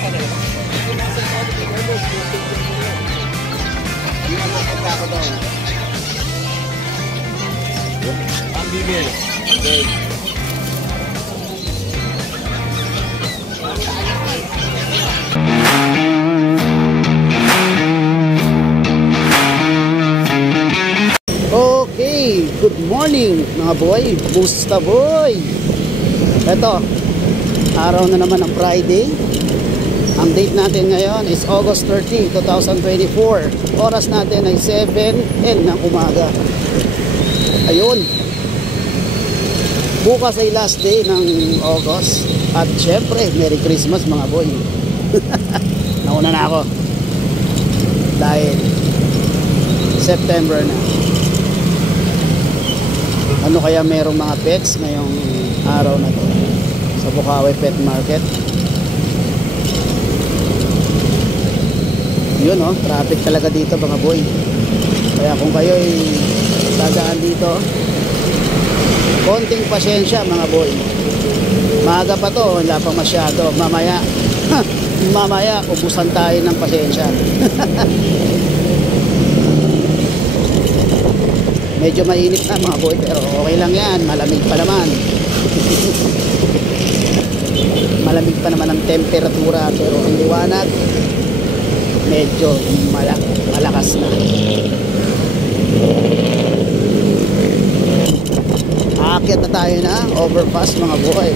Ang bibir. Okay. Okay, good morning mga boy. Busta boy. Ito, araw na naman ng Friday. Ang date natin ngayon is August 13, 2024. Oras natin ay 7:10 ng umaga. Ayun. Bukas ay last day ng August. At syempre, Merry Christmas mga boy. Nauna na ako. Dahil September na. Ano kaya merong mga pets ngayong araw na to sa Bukawi Pet Market? Yun oh, traffic talaga dito mga boy. Kaya kung kayo ay dadaan dito, konting pasyensya mga boy. Maaga pa to, wala pa masyado. Mamaya ubusan tayo ng pasyensya. Medyo mainit na mga boy, pero okay lang yan, malamig pa naman. Malamig pa naman ang temperatura, pero ang liwanag medyo malakas na. Aakyat na tayo na overpass mga boy.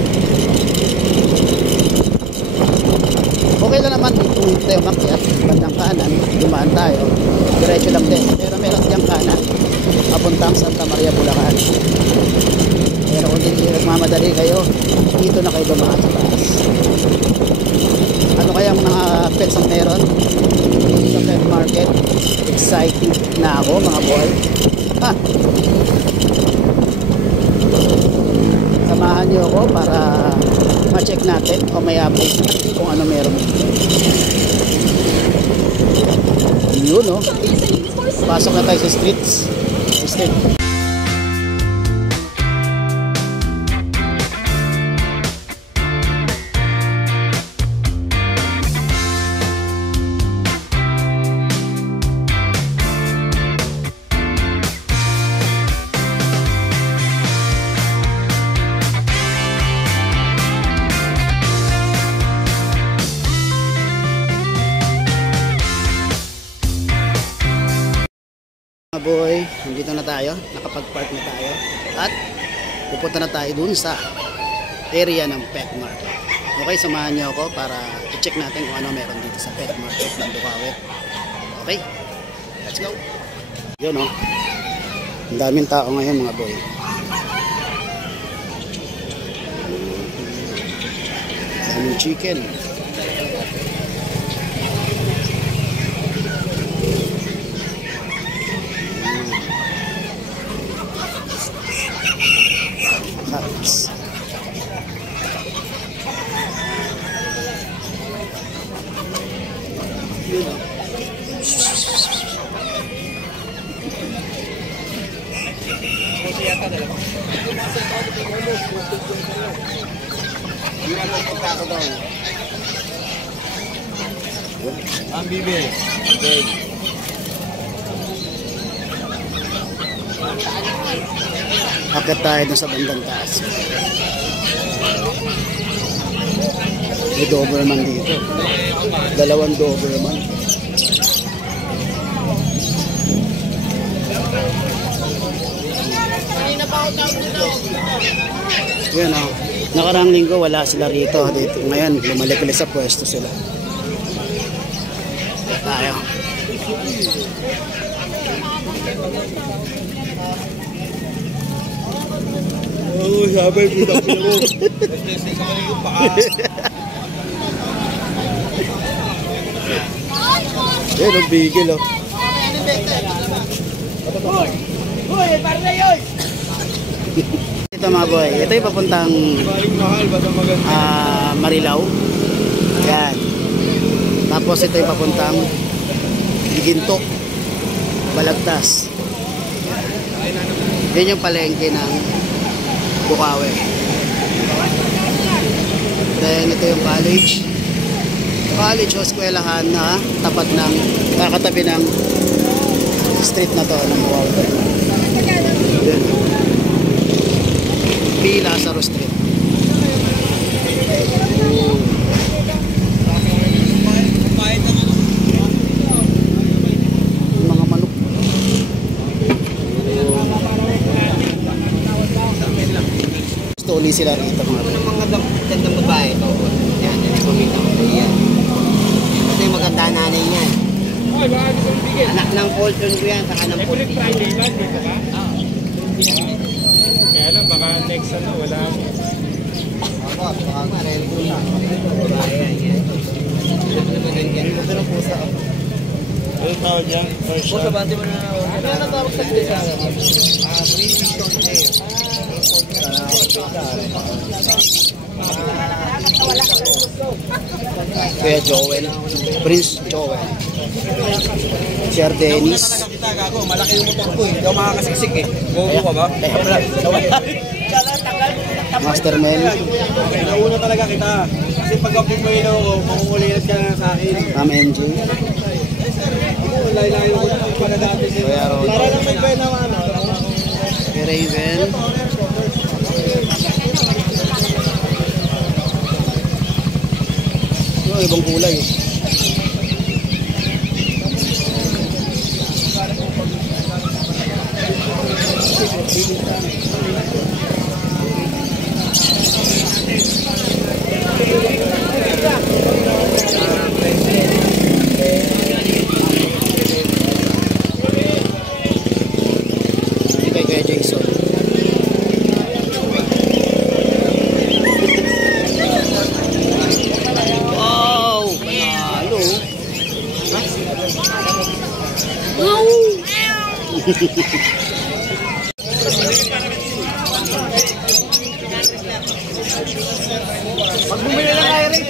Okay lang naman kung tayo makyat bandang kanan, dumaan tayo diretso lang din, pero meron diyang kanan papuntang Santa Maria, Bulacan. Pero kung hindi nagmamadali kayo, dito na kayo dumaan sa taas. Ano kayang mga pets ang meron sa pet market? Excited na ako mga boy. Samahan niyo ako para ma-check natin o may update natin kung ano meron. Yun o, pasok na tayo sa streets. Boy, nandito na tayo, nakapag-park na tayo at pupunta na tayo dun sa area ng pet market. Okay, samahan niyo ako para i-check natin kung ano meron dito sa pet market ng Bukawi. Okay, let's go. Yun o, ang daming tao ngayon mga boy. Daming chicken. Ang bibir. Okay. Akit tayo na sa bandang taas. May Doberman dito. Dalawang Doberman. Yan o. Nakaraang linggo wala sila rito. Dito. Ngayon lumalik ulit sa pwesto sila. Tayo. Oh, sabay puta mo. Yan ang bigil o. Hoy, parla yoy. Ito mga boy, ito yung papuntang Marilao. Yan. Tapos ito yung papuntang Ginto, Balagtas. Yan yung palengke ng Bukawi. Then ito yung college. college o eskwelahan na tapat ng kakatabi ng street na to ng Walter. Yun. P. Lazaro Street. Mga manok. Gusto uli sila rito mga Gandang babae ito. Yan, pumita ko yan. Kasi maganda nanay niyan. Anak ng Fulton ko yan, saka ng Fulton. Kaya lang, baka next ano, wala mo. Ano tawag yan? First shot. Ano na tawag sa kita? Kuya Joel, Prince Joel, Sir Dennis, Kita gago, malaki yung motor ko eh. Hindi ako makakasiksik eh. Bobo ka ba? Master Mel, Okay, nauna talaga kita. Kasi pag ako pumaylo ko, makukulilat ka na sa akin. Ma'am MJ, Layo-layo ko na pala dati. Kuya Rod, Para lang may pwede naman ano. Kuya Raven, ibang kulay. Kay Kuya Jason. Wow! Panalo! Wow! Pag bumili ng Iray,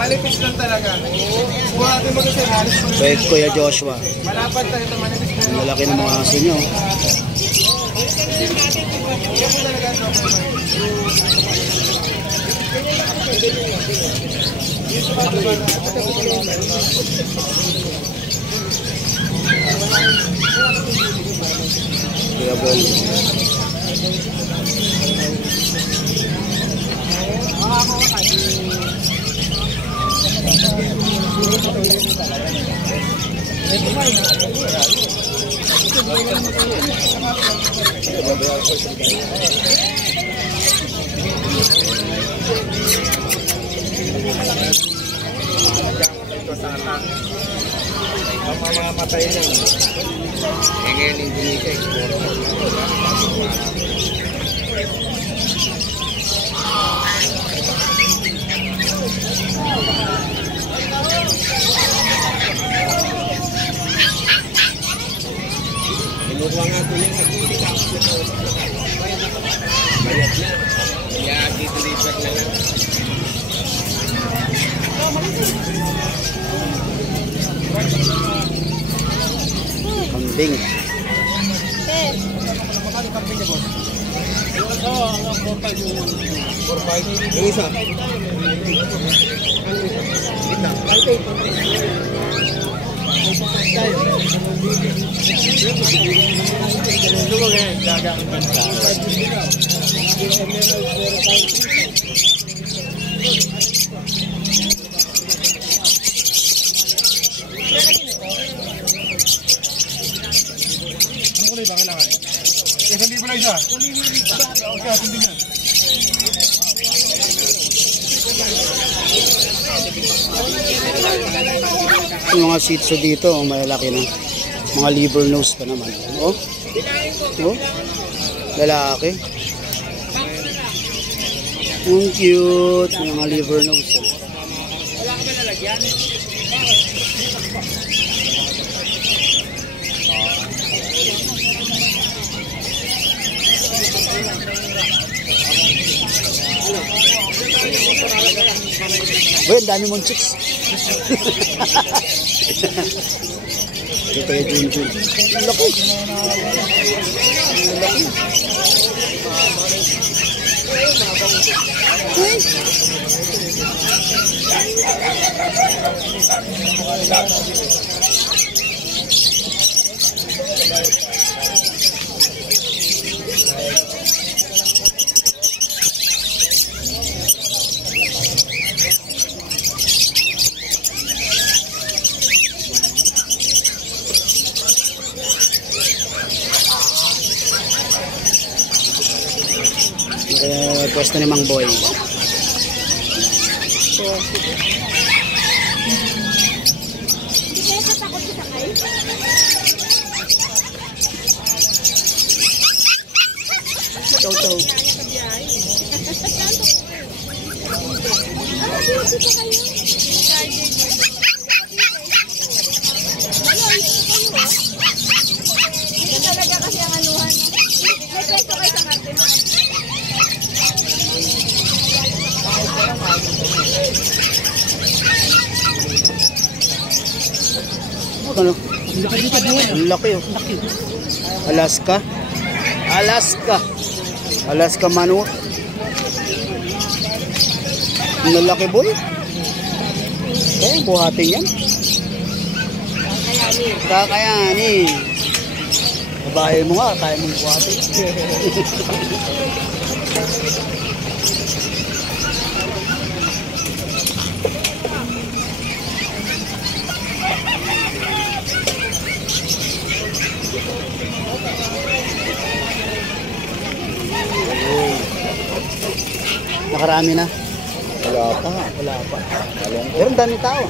malipis lang talaga. Kung natin mo kasi halos Kay Kuya Joshua. malapad tayo ito manipis na. Ang lalaki ng mga aso nyo. Kuya Bol. Ang mga matay na. Ngayon yung Indonesia, kinuha nga ito yung bayad na. Kaya dito-dito na lang. Kambing. Yung isa. Yung mga shih tzu dito, malalaki na. Mga liver nose pa naman. Oh. Oh. Lalaki. Ang cute. Yung mga liver nose. Oh. Uy, ang dami mong chicks. Ito kaya Junjun. Ang laki. Ang laki. Uy. Pwesto ni Mang Boy. Chow chow. Talaga kasi ang anuhan. May peso kayo sa karte mo. Ano? Ang laki oh. Alaska. Alaska. Alaska manok. Ang laki boy. Buhatin yan. Kakayanin. Babae mo nga, kaya mong buhatin. Nakarami na. Wala pa. Pero ang dami tao.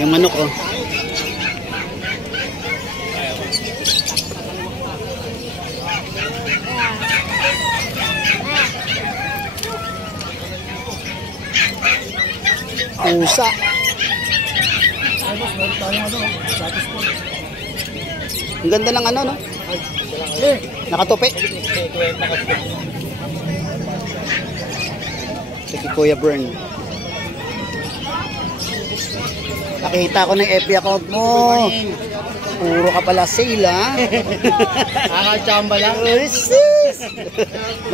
Yung manok oh. Pusa. Ang ganda ng ano no? Nakatupi. Si Kuya Bern. Nakita ko ng FB account mo. Puro ka pala sale ha. Nakakachamba lang.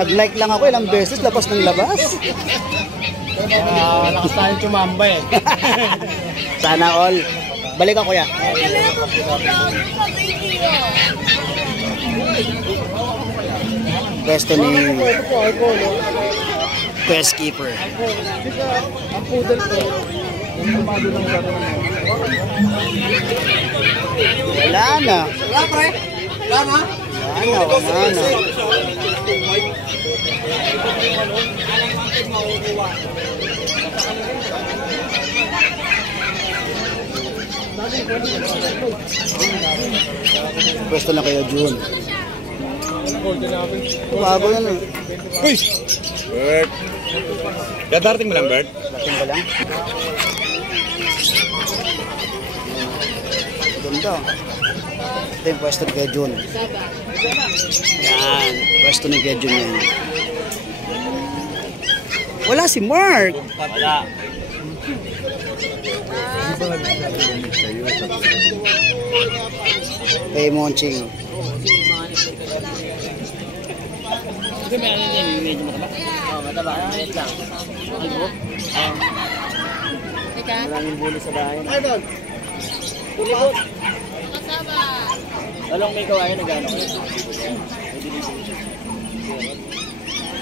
Nag-like lang ako ilang beses labas ng labas. Lakas tayong chumamba eh. Sana all. Balik ako kuya. Pwesto ni Quest Keeper. Ang poodle ko. Wala na. Wala pre. Wala na. Wala na. Pwesto na kayo June. Bago yan eh. Uy! Bert. Dadarating mo lang, Bert? Dating ko lang. Ganda. Ito yung pwesto ni Kuya Jun. Yan. Pwesto ni Kuya Jun yan. Wala si Mark. Wala. Kay Monching. Kasi may ano din, medyo mataba. Oo, mataba. Ayos lang. Ibo? Maraming bulo sa bahay. Ay, doon! Ibo! Kasama. Talong may kawain, nag-ano kayo?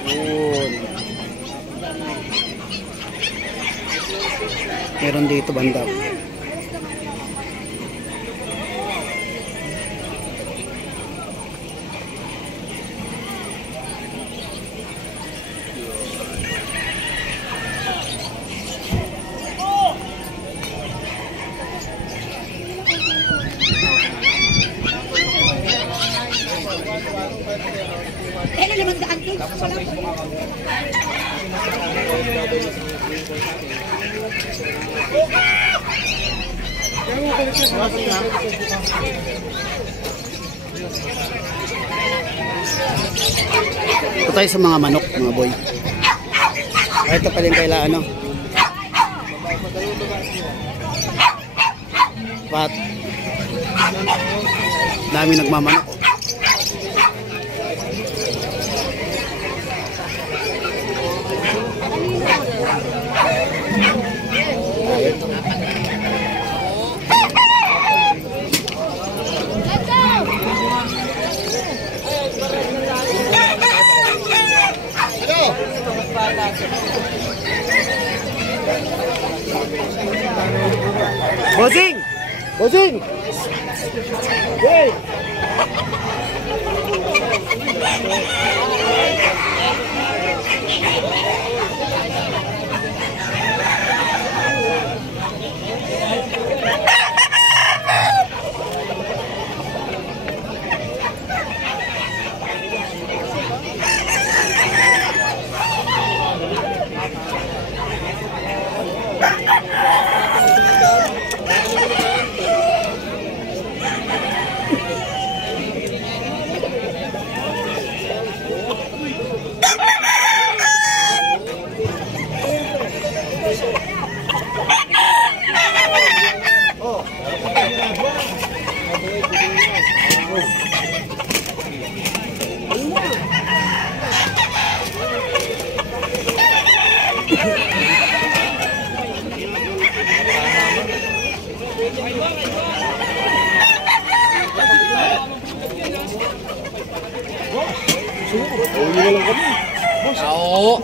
Yun. Meron dito banda. Kailan naman daan ko? Ito tayo sa mga manok, mga boy. Ito pa din kaila ano. Pat. Dami nagmamanok. Bossing! Bossing! Hey! Oo.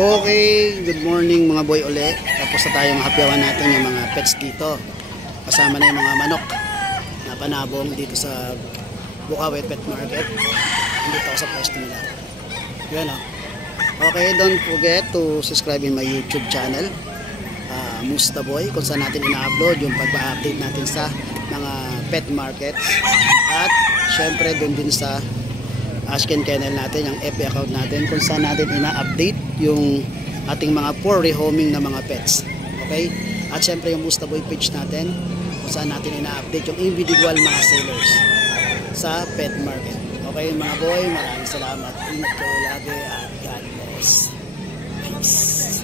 Okay, good morning mga boy uli. Tapos na tayong hapyawan natin yung mga pets dito. Kasama na yung mga manok na panabong dito sa Bukawi Pet Market. Dito ako sa pwesto nila. Yan o. Okay, don't forget to subscribe in my YouTube channel, Musta Boy, kung saan natin ina-upload yung pagpa-update natin sa mga pet markets. At syempre dun din sa Ashken Kennel natin, yung FB account natin, kung saan natin ina-update yung ating mga for rehoming na mga pets. Okay? At syempre yung Musta Boy page natin, kung saan natin ina-update yung individual mga sellers sa pet market. Okay mga boy, maraming salamat. Ingat kayo lagi at God bless. Peace.